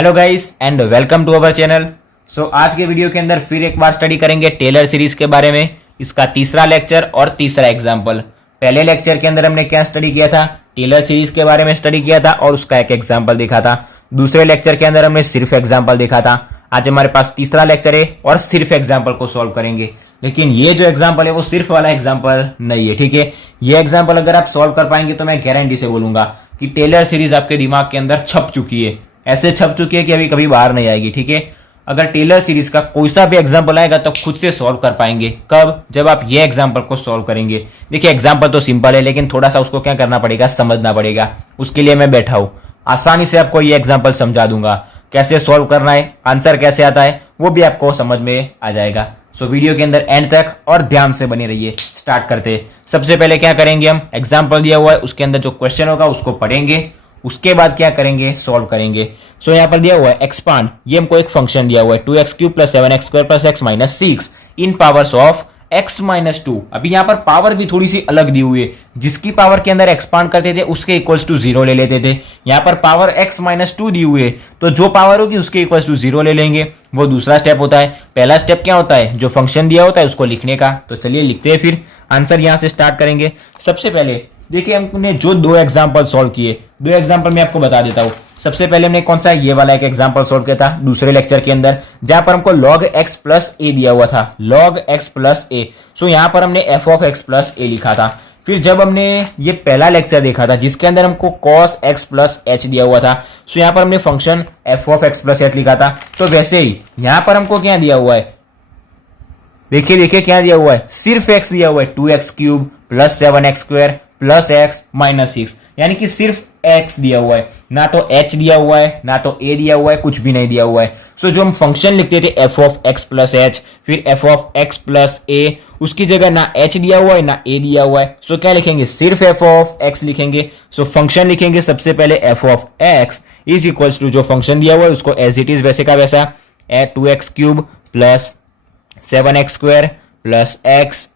Hello guys and welcome to our channel. So आज के video के अंदर फिर एक बार स्टडी करेंगे टेलर सीरीज के बारे में। इसका तीसरा लेक्चर और तीसरा एग्जाम्पल। पहले लेक्चर के अंदर हमने क्या स्टडी किया था, टेलर सीरीज के बारे में स्टडी किया था और उसका एक एग्जाम्पल देखा था। दूसरे लेक्चर के अंदर हमने सिर्फ एग्जाम्पल देखा था। आज हमारे पास तीसरा लेक्चर है और सिर्फ एग्जाम्पल को सॉल्व करेंगे। लेकिन ये जो एग्जाम्पल है वो सिर्फ वाला एग्जाम्पल नहीं है, ठीक है। ये एग्जाम्पल अगर आप सॉल्व कर पाएंगे तो मैं गारंटी से बोलूंगा कि टेलर सीरीज आपके दिमाग के अंदर छप चुकी है, ऐसे छप चुकी है कि अभी कभी बाहर नहीं आएगी, ठीक है। अगर टेलर सीरीज का कोई सा भी एग्जाम्पल आएगा तो खुद से सॉल्व कर पाएंगे। कब? जब आप ये एग्जाम्पल को सॉल्व करेंगे। देखिए एग्जाम्पल तो सिंपल है लेकिन थोड़ा सा उसको क्या करना पड़ेगा, समझना पड़ेगा। उसके लिए मैं बैठा हूं, आसानी से आपको ये एग्जाम्पल समझा दूंगा। कैसे सॉल्व करना है, आंसर कैसे आता है, वो भी आपको समझ में आ जाएगा। सो वीडियो के अंदर एंड तक और ध्यान से बने रहिए। स्टार्ट करते हैं। सबसे पहले क्या करेंगे, हम एग्जाम्पल दिया हुआ है उसके अंदर जो क्वेश्चन होगा उसको पढ़ेंगे। उसके बाद क्या करेंगे, सॉल्व करेंगे। सो यहाँ पर दिया हुआ है एक्सपांड, ये हमको एक फंक्शन दिया हुआ है 2x³ + 7x² + x - 6 in powers of x - 2। अभी यहाँ पर पावर भी थोड़ी सी अलग दी हुई है। जिसकी पावर के अंदर एक्सपांड करते थे उसके इक्वल्स टू 0 ले लेते थे। यहाँ पर पावर x - 2 दी हुई है तो जो पावर होगी उसके इक्वल्स टू 0 ले लेंगे। वो दूसरा स्टेप होता है। पहला स्टेप क्या होता है, जो फंक्शन दिया होता है उसको लिखने का। तो चलिए लिखते हैं, फिर आंसर यहाँ से स्टार्ट करेंगे। सबसे पहले देखिए हमने जो दो एग्जाम्पल सॉल्व किए, दो एग्जाम्पल मैं आपको बता देता हूं। सबसे पहले हमने कौन सा, ये वाला एक एग्जाम्पल सॉल्व किया था दूसरे लेक्चर के अंदर, जहां पर हमको log x + a दिया हुआ था, log x + a। सो यहां पर हमने f(x + a) लिखा था। फिर जब हमने ये पहला लेक्चर देखा था जिसके अंदर हमको cos x + h दिया हुआ था, सो यहां पर हमने फंक्शन f(x + h) लिखा था। तो वैसे ही यहां पर हमको क्या दिया हुआ है, देखिए क्या दिया हुआ है, सिर्फ x दिया हुआ है 2x³ + 7x² + x - 6, यानी कि सिर्फ x दिया हुआ है, ना तो h दिया हुआ है ना तो a दिया हुआ है, कुछ भी नहीं दिया हुआ है। सो जो हम फंक्शन लिखते थे f(x + h) फिर f(x + a), उसकी जगह ना h दिया हुआ है ना a दिया हुआ है। सो क्या लिखेंगे, सिर्फ f(x) लिखेंगे। सो फंक्शन लिखेंगे सबसे पहले f(x) = जो फंक्शन दिया हुआ है उसको एज इट इज वैसे का वैसा 2x³ + 7x² + x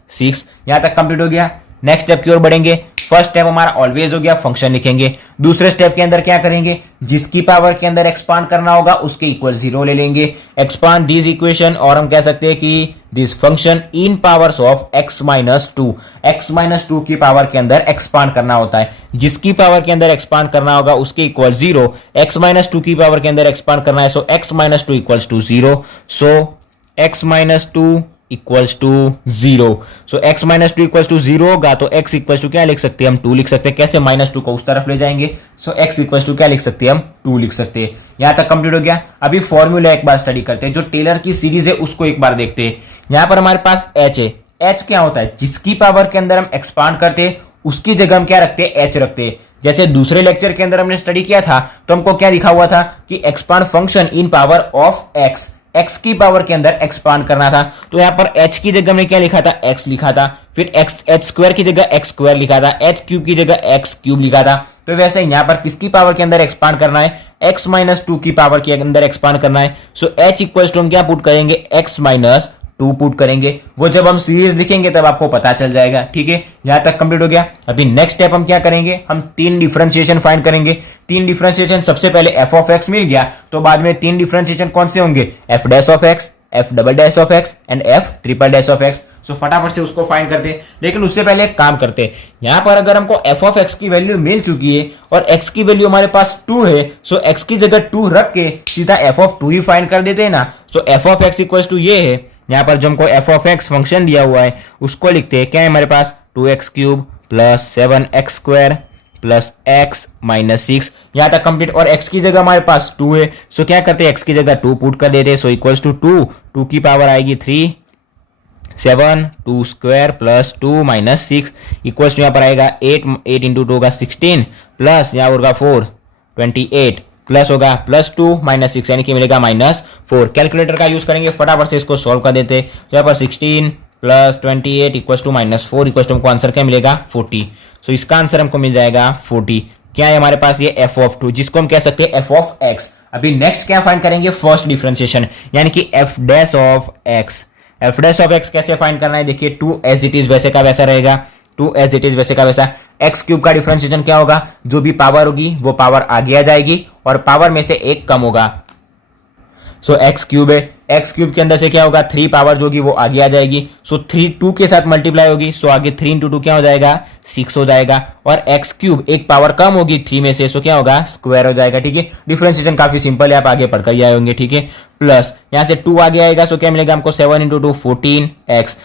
- 6। यहां तक कंप्लीट हो गया। नेक्स्ट स्टेप की ओर बढ़ेंगे। फर्स्ट स्टेप हमारा ऑलवेज हो गया, फंक्शन लिखेंगे। दूसरे स्टेप के अंदर क्या करेंगे, जिसकी पावर के अंदर एक्सपांड करना होगा उसके इक्वल 0 ले लेंगे। एक्सपांड दिस इक्वेशन, और हम कह सकते हैं कि this function in powers of x - 2। x - 2 की पावर के अंदर एक्सपांड करना होता है। जिसकी पावर के अंदर एक्सपांड करना होगा उसके इक्वल 0। x - 2 की पावर के अंदर एक्सपांड करना है, सो x - 2 = 0। सो x - 2 = 0। सो x - 2 = 0 होगा तो x = क्या लिख सकते हैं, हम 2 लिख सकते हैं। कैसे, -2 को उस तरफ ले जाएंगे। सो x = क्या लिख सकते हैं, हम 2 लिख सकते हैं। यहां तक कंप्लीट हो गया। अभी फॉर्मूला एक बार स्टडी करते हैं, जो टेलर की सीरीज है उसको एक बार देखते हैं। यहां पर हमारे पास h है। h क्या होता है, जिसकी पावर के अंदर हम एक्सपांड करते हैं उसकी जगह हम क्या रखते हैं, h रखते हैं। जैसे दूसरे लेक्चर के अंदर हमने स्टडी किया था तो हमको क्या लिखा हुआ था कि expand function in power of x की पावर के अंदर एक्सपांड करना था। तो यहां पर h की जगह हमने क्या लिखा था, x लिखा था। फिर h² की जगह x² लिखा था, h³ की जगह x³ लिखा था। तो वैसे यहां पर किसकी पावर के अंदर एक्सपांड करना है, x - 2 की पावर के अंदर एक्सपांड करना है। सो h = हम क्या पुट करेंगे, x - 2 पुट करेंगे। वो जब हम सीरीज लिखेंगे तब आपको पता चल जाएगा, ठीक है। यहां तक कंप्लीट हो गया। अभी नेक्स्ट स्टेप हम क्या करेंगे, हम 3 डिफरेंशिएशन फाइंड करेंगे। 3 डिफरेंशिएशन, सबसे पहले f(x) मिल गया तो बाद में 3 डिफरेंशिएशन कौन से होंगे, f'(x), f'(x) एंड f'(x). सो फटाफट से उसको फाइंड करते। लेकिन उससे पहले एक काम करते, यहां पर अगर हमको f(x) की वैल्यू मिल चुकी है और x की वैल्यू हमारे पास 2 है, सो x की जगह 2 रख के सीधा f(2) ही फाइंड कर देते हैं ना। सो f(x) = ये है। यहां पर जो हमको f(x) फंक्शन दिया हुआ है उसको लिखते हैं, क्या है हमारे पास 2x³ + 7x² + x - 6। यहां तक कंप्लीट। और x की जगह हमारे पास 2 है, सो क्या करते हैं, x की जगह 2 पुट कर देते हैं। सो = 2 की पावर आएगी 3, 7, 2² + 2 - 6 = यहां पर आएगा 8 × 2 होगा 16 प्लस यहां होगा 4 28 प्लस होगा +2 - 6 यानी कि मिलेगा -4। कैलकुलेटर का यूज करेंगे, फटाफट से इसको सॉल्व कर देते। यहाँ पर 16 + 28 = -4 हमको आंसर क्या मिलेगा, 40। सो इसका आंसर हमको मिल जाएगा 40। क्या है हमारे पास, ये f(2) जिसको हम कह सकते हैं f(x). अभी नेक्स्ट क्या फाइंड करेंगे, फर्स्ट डिफरेंशिएशन यानी कि f'(x). f'(x) कैसे फाइंड करना है, देखिए 2 एज इट इज वैसे का वैसा रहेगा, 2 एज इट इज वैसे का वैसा। एक्स क्यूब का डिफरेंशिएशन क्या होगा, जो भी पावर होगी वो पावर आगे आ जाएगी और पावर में से एक कम होगा। सो एक्स क्यूब है, एक्स क्यूब के अंदर से क्या होगा, 3 पावर जो होगी वो आगे आ जाएगी। सो 3 2 के साथ मल्टीप्लाई होगी, सो आगे 3 इंटू 2 क्या हो जाएगा, 6 हो जाएगा। और एक्स क्यूब एक पावर कम होगी 3 में से, सो क्या होगा, स्क्वायर हो जाएगा। ठीक है, डिफरेंशिएशन काफी सिंपल है, आप आगे पढ़कर ही आए होंगे। ठीक है, प्लस यहां से 2 आगे आएगा, सो क्या मिलेगा हमको, 7 इंटू 2 14 एक्स,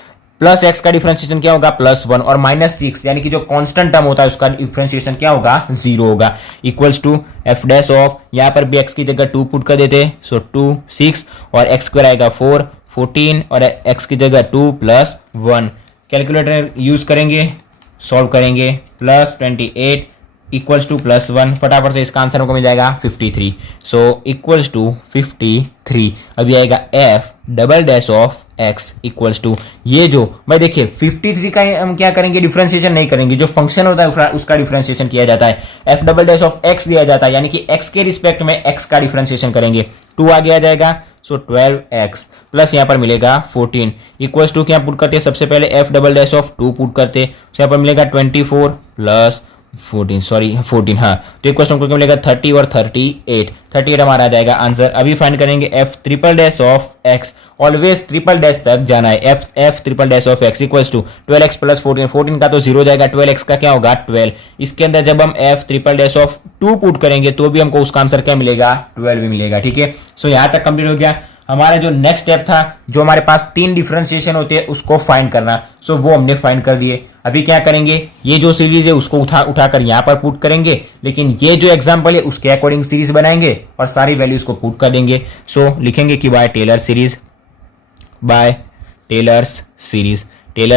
प्लस एक्स का डिफरेंशिएशन क्या होगा, +1, और -6 यानी कि जो कांस्टेंट टर्म होता है उसका डिफरेंशिएशन क्या होगा, 0 होगा। Equals to f dash of, यहां पर भी एक्स की जगह 2 पुट कर देते, सो 2 6 और एक्स स्क्वायर आएगा 4 14 और एक्स की जगह 2 + 1। कैलकुलेटर यूज करेंगे, सॉल्व करेंगे, +28 इक्वल्स टू +1, फटाफट से इसका आंसर हमको मिल जाएगा 53। So equals to 53। अभी आएगा f double dash of x equals to, ये जो भाई देखिए 53 का हम क्या करेंगे, डिफरेंशिएशन नहीं करेंगे, जो फंक्शन होता है उसका डिफरेंशिएशन किया जाता है। F double dash of x दिया जाता है, यानी कि एक्स के रिस्पेक्ट में एक्स का डिफरेंशिएशन करेंगे। 2 आगे आ जाएगा, सो 12x प्लस यहाँ पर मिलेगा 14 इक्वल्स टू क्या पुट करते हैं, सबसे पहले F double dash of 2 put करते, यहाँ पर मिलेगा 24 + 14 हाँ, तो इक्वल्स टू क्या मिलेगा 30 और 38 हमारा आ जाएगा आंसर। अभी फाइंड करेंगे f triple dash of x, always triple dash तक जाना है। F triple dash of x equals to 12x + 14 का तो 0 जाएगा, 12x का क्या होगा 12। इसके अंदर जब हम F triple dash of 2 put करेंगे तो भी हमको उसका आंसर क्या मिलेगा, 12 भी मिलेगा। ठीक है, सो यहां तक कंप्लीट हो गया। हमारा जो नेक्स्ट स्टेप था, जो हमारे पास 3 डिफरेंशिएशन होते हैं उसको फाइंड करना, सो वो हमने फाइंड कर दिए। अभी क्या करेंगे, ये जो सीरीज है उसको उठाकर यहां पर पुट करेंगे, लेकिन ये जो एग्जांपल है उसके अकॉर्डिंग सीरीज बनाएंगे और सारी वैल्यूज को पुट कर देंगे। सो लिखेंगे कि बाय टेलर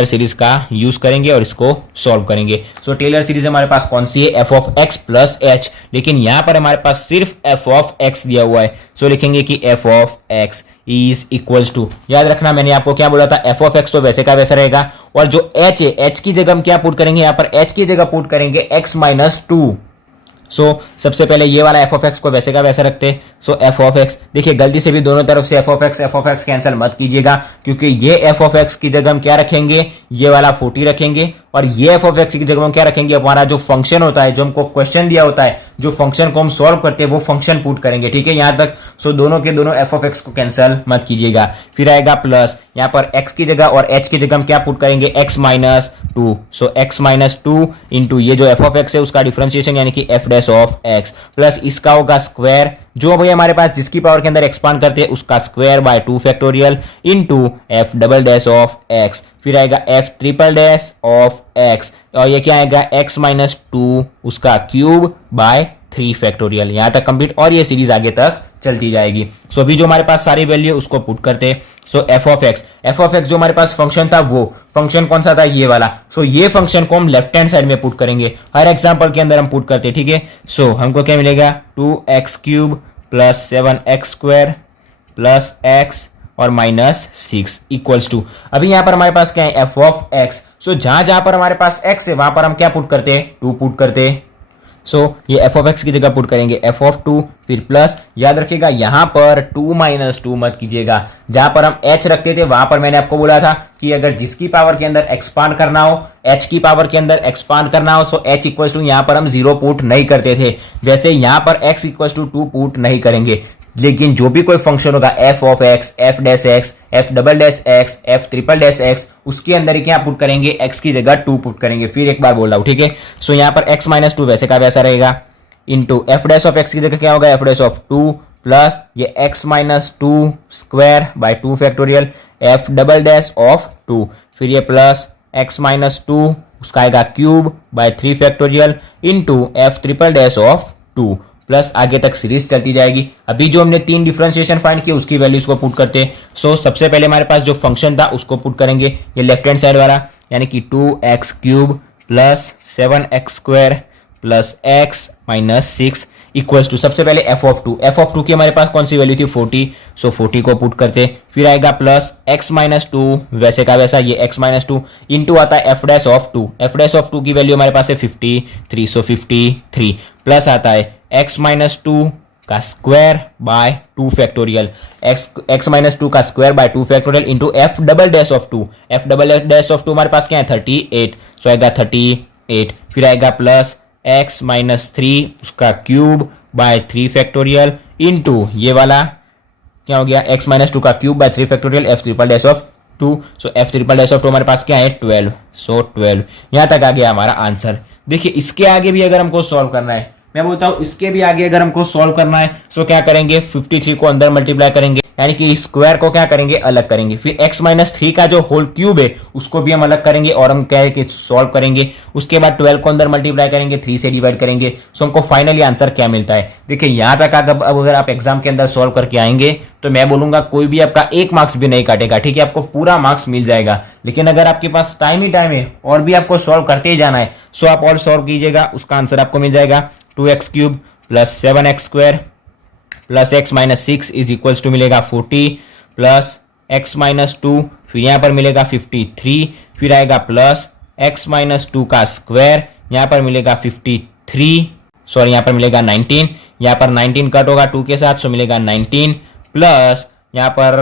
सीरीज का यूज करेंगे और इसको सॉल्व करेंगे। सो टेलर सीरीज हमारे पास कौन सी है, F of x plus H, लेकिन यहां पर हमारे पास सिर्फ एफ ऑफ एक्स दिया हुआ है। सो लिखेंगे कि f of x is equals to, याद रखना मैंने आपको क्या बोला था, एफ ऑफ एक्स तो वैसे का वैसा रहेगा, और जो एच है, एच की जगह हम क्या पुट करेंगे, यहां पर एच की जगह पुट करेंगे x - 2। सो सबसे पहले ये वाला एफ ऑफ एक्स को वैसे का वैसा रखते। सो एफ ऑफ एक्स, देखिए गलती से भी दोनों तरफ से एफ ऑफ एक्स कैंसिल मत कीजिएगा, क्योंकि ये एफ ऑफ एक्स की जगह हम क्या रखेंगे, ये वाला 40 रखेंगे, और ये एफ ऑफ एक्स की जगह हम क्या रखेंगे, हमारा जो फंक्शन होता है, जो हमको क्वेश्चन दिया होता है, जो फंक्शन को हम सॉल्व करते हैं वो फंक्शन पुट करेंगे। ठीक है, यहां तक। सो दोनों के दोनों एफ ऑफ एक्स को कैंसिल मत कीजिएगा। फिर आएगा प्लस, यहां पर एक्स की जगह और एच की जगह हम क्या पुट करेंगे, x - 2। सो x - 2 इंटू ये जो एफ ऑफ एक्स है उसका डिफरेंशिएशन यानी कि F dash of x, plus इसका होगा स्क्वायर, जो भाई हमारे पास जिसकी पावर के अंदर एक्सपांड करते हैं उसका square by 2 factorial into F double dash of x. फिर आएगा F triple dash of x, और ये क्या आएगा x - 2 उसका क्यूब बाय 3 फैक्टोरियल। यहां तक कंप्लीट, और ये सीरीज आगे तक चलती जाएगी। सो अभी जो हमारे पास सारी वैल्यू उसको पुट करते। सो एफ ऑफ एक्स जो हमारे पास फंक्शन था, वो फंक्शन कौन सा था, ये वाला। सो ये फंक्शन को हम लेफ्ट हैंड साइड में पुट करेंगे, हर एग्जांपल के अंदर हम पुट करते। ठीक है, सो हमको क्या मिलेगा, 2x³ + 7x² + x और -6 इक्वल्स टू, अभी यहां पर हमारे पास क्या है, एफ ऑफ एक्स। सो जहां पर हमारे पास x है वहां पर हम क्या पुट करते हैं, 2 पुट करते हैं। सो ये एफ ऑफ एक्स की जगह पुट करेंगे एफ ऑफ 2, फिर प्लस, याद रखिएगा यहां पर 2 - 2 मत कीजिएगा। जहां पर हम h रखते थे वहां पर मैंने आपको बोला था कि अगर जिसकी पावर के अंदर एक्सपांड करना हो, h की पावर के अंदर एक्सपांड करना हो, सो h इक्वल्स टू यहां पर हम 0 पुट नहीं करते थे, वैसे यहां पर x इक्वल्स टू 2 पुट नहीं करेंगे। लेकिन जो भी कोई फंक्शन होगा, F of x, F dash x, F double dash x, F triple dash x, उसके अंदर ही क्या पुट करेंगे, एक्स की जगह 2 पुट करेंगे। फिर एक बार बोल रहा हूं, ठीक है। सो यहां पर x - 2 वैसे का वैसा रहेगा, into F dash of x की जगह क्या होगा, एफ डैश ऑफ 2 प्लस ये x - 2 square by 2 factorial, F double dash of 2, फिर ये प्लस x - 2 उसका आएगा cube by 3 factorial into F triple dash of 2, plus आगे तक सीरीज चलती जाएगी। अभी जो हमने 3 डिफरेंशिएशन फाइंड किए उसकी वैल्यूज को पुट करते हैं। सो सबसे पहले हमारे पास जो फंक्शन था उसको पुट करेंगे, ये लेफ्ट हैंड साइड वाला, यानी कि 2x³ + 7x² + x - 6 equals to, सबसे पहले एफ ऑफ 2 की हमारे पास कौन सी वैल्यू थी, 40। सो 40 को पुट करते, फिर आएगा प्लस x - 2 वैसे का वैसा, ये x - 2 इंटू आता है F dash of 2। F dash of 2 की वैल्यू हमारे पास है 53, सो 53 प्लस आता है x - 2 का स्क्वायर बाय 2 फैक्टोरियल, x - 2 का square by 2 factorial into F double dash of 2। F double dash of 2 हमारे पास क्या है, 38, सो आएगा 38 8, फिर आएगा प्लस x माइनस 3 उसका क्यूब बाय 3 फैक्टोरियल इंटू ये वाला क्या हो गया x माइनस 2 का cube by 3 factorial f triple dash of 2। So f triple dash of 2 हमारे पास क्या है 12। सो 12 यहां तक आ गया हमारा आंसर। देखिए इसके आगे भी अगर हमको सॉल्व करना है, मैं बोलता हूं इसके भी आगे अगर हमको सॉल्व करना है तो क्या करेंगे 53 को अंदर मल्टीप्लाई करेंगे, यानी कि स्क्वायर को क्या करेंगे अलग करेंगे, फिर x माइनस 3 का जो होल क्यूब है उसको भी हम अलग करेंगे और हम क्या है कि सॉल्व करेंगे। उसके बाद 12 को अंदर मल्टीप्लाई करेंगे, 3 से डिवाइड करेंगे। सो हमको फाइनली आंसर क्या मिलता है। देखिए यहां तक अब अगर आप एग्जाम के अंदर सॉल्व करके आएंगे तो मैं बोलूंगा कोई भी आपका 1 मार्क्स भी नहीं काटेगा, ठीक है, आपको पूरा मार्क्स मिल जाएगा। लेकिन अगर आपके पास टाइम ही टाइम है और भी आपको सॉल्व करते ही जाना है, सो आप और सॉल्व कीजिएगा, उसका आंसर आपको मिल जाएगा 2x cube plus 7x square plus x minus 6 is equals to मिलेगा 40 प्लस x माइनस 2, फिर यहाँ पर मिलेगा 53, फिर आएगा प्लस x माइनस 2 का स्क्वायर, यहाँ पर मिलेगा 53, सॉरी यहाँ पर मिलेगा 19, यहाँ पर 19 कट होगा 2 के साथ, सो मिलेगा 19 प्लस यहाँ पर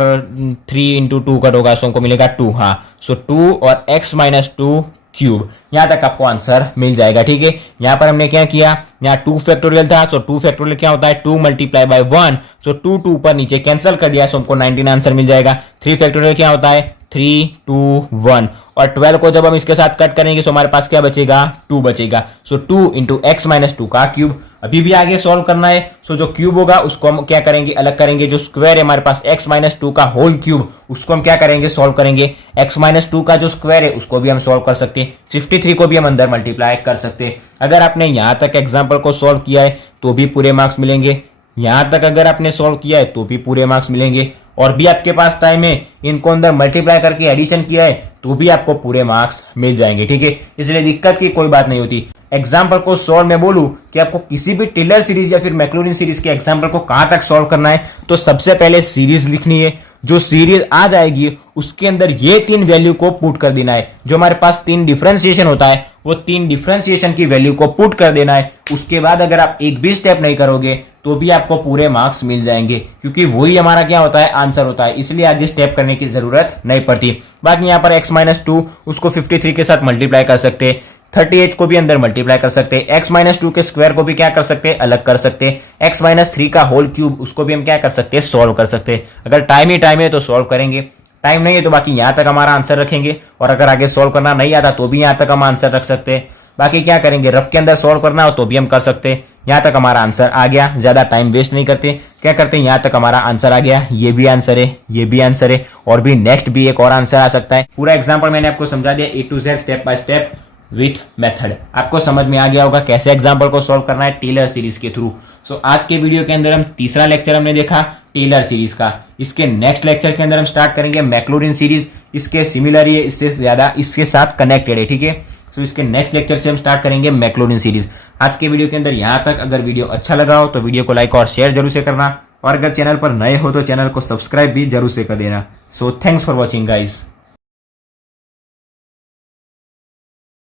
3 इंटू 2 कट होगा, सो हमको मिलेगा 2। हाँ, सो 2 और x माइनस 2 क्यूब, यहां तक आपको आंसर मिल जाएगा। ठीक है, यहां पर हमने क्या किया, यहाँ 2 फैक्टोरियल था, सो 2 फैक्टोरियल क्या होता है 2 मल्टीप्लाई बाय 1, सो 2 2 ऊपर नीचे कैंसिल कर दिया, सो हमको 19 आंसर मिल जाएगा। 3 फैक्टोरियल क्या होता है 3 2 1, और 12 को जब हम इसके साथ कट करेंगे सो हमारे पास क्या बचेगा 2 बचेगा। सो 2 इंटू एक्स माइनस 2 का क्यूब। अभी भी आगे सॉल्व करना है, सो जो क्यूब होगा उसको हम क्या करेंगे अलग करेंगे, जो स्क्वायर है हमारे पास x माइनस 2 का होल क्यूब उसको हम क्या करेंगे सॉल्व करेंगे। x माइनस 2 का जो स्क्वायर है उसको भी हम सॉल्व कर सकते हैं, 53 को भी हम अंदर मल्टीप्लाई कर सकते हैं। अगर आपने यहां तक एग्जाम्पल को सॉल्व किया है तो भी पूरे मार्क्स मिलेंगे, यहां तक अगर आपने सॉल्व किया है तो भी पूरे मार्क्स मिलेंगे, और भी आपके पास टाइम है इनको अंदर मल्टीप्लाई करके एडिशन किया है तो भी आपको पूरे मार्क्स मिल जाएंगे। ठीक है, इसलिए दिक्कत की कोई बात नहीं होती। एग्जाम्पल को सॉल्व में बोलूं कि आपको किसी भी टेलर सीरीज या फिर मैक्लॉरिन सीरीज के एग्जाम्पल को कहां तक सॉल्व करना है, तो सबसे पहले सीरीज लिखनी है, जो सीरीज आ जाएगी उसके अंदर ये 3 वैल्यू को पुट कर देना है। जो हमारे पास 3 डिफरेंशिएशन होता है वो 3 डिफरेंशिएशन की वैल्यू को पुट कर देना है। उसके बाद अगर आप एक भी स्टेप नहीं करोगे तो भी आपको पूरे मार्क्स मिल जाएंगे, क्योंकि वही हमारा क्या होता है आंसर होता है, इसलिए आगे स्टेप करने की जरूरत नहीं पड़ती। बाकी यहाँ पर x माइनस 2 उसको 53 के साथ मल्टीप्लाई कर सकते हैं, 38 को भी अंदर मल्टीप्लाई कर सकते हैं, x माइनस 2 के स्क्वायर को भी क्या कर सकते हैं अलग कर सकते हैं, x माइनस 3 का होल क्यूब उसको भी हम क्या कर सकते हैं सॉल्व कर सकते हैं। अगर टाइम ही टाइम है तो सॉल्व करेंगे, टाइम नहीं है तो बाकी यहां तक हमारा आंसर रखेंगे, और अगर आगे सॉल्व करना नहीं आता तो भी यहां तक हम आंसर रख सकते हैं। बाकी क्या करेंगे रफ के अंदर सॉल्व करना हो तो भी हम कर सकते हैं। यहां तक हमारा आंसर आ गया, ज्यादा टाइम वेस्ट नहीं करते, क्या करते हैं यहां तक हमारा आंसर आ गया, ये भी आंसर है, ये भी आंसर है, और भी नेक्स्ट भी एक और आंसर आ सकता है। पूरा एग्जाम्पल मैंने आपको समझा दिया A to Z step by step with method. आपको समझ में आ गया होगा कैसे एग्जाम्पल को सॉल्व करना है टेलर सीरीज के थ्रू। सो आज के वीडियो के अंदर हम तीसरा लेक्चर हमने देखा टेलर सीरीज का। इसके नेक्स्ट लेक्चर के अंदर हम स्टार्ट करेंगे मैक्लॉरिन सीरीज, इसके सिमिलर ही है, इससे ज्यादा इसके साथ कनेक्टेड है। ठीक है, सो इसके नेक्स्ट लेक्चर से हम स्टार्ट करेंगे मैक्लॉरिन सीरीज। आज के वीडियो के अंदर यहाँ तक। अगर वीडियो अच्छा लगा हो तो वीडियो को लाइक और शेयर जरूर से करना, और अगर चैनल पर नए हो तो चैनल को सब्सक्राइब भी जरूर से कर देना। So thanks for watching guys.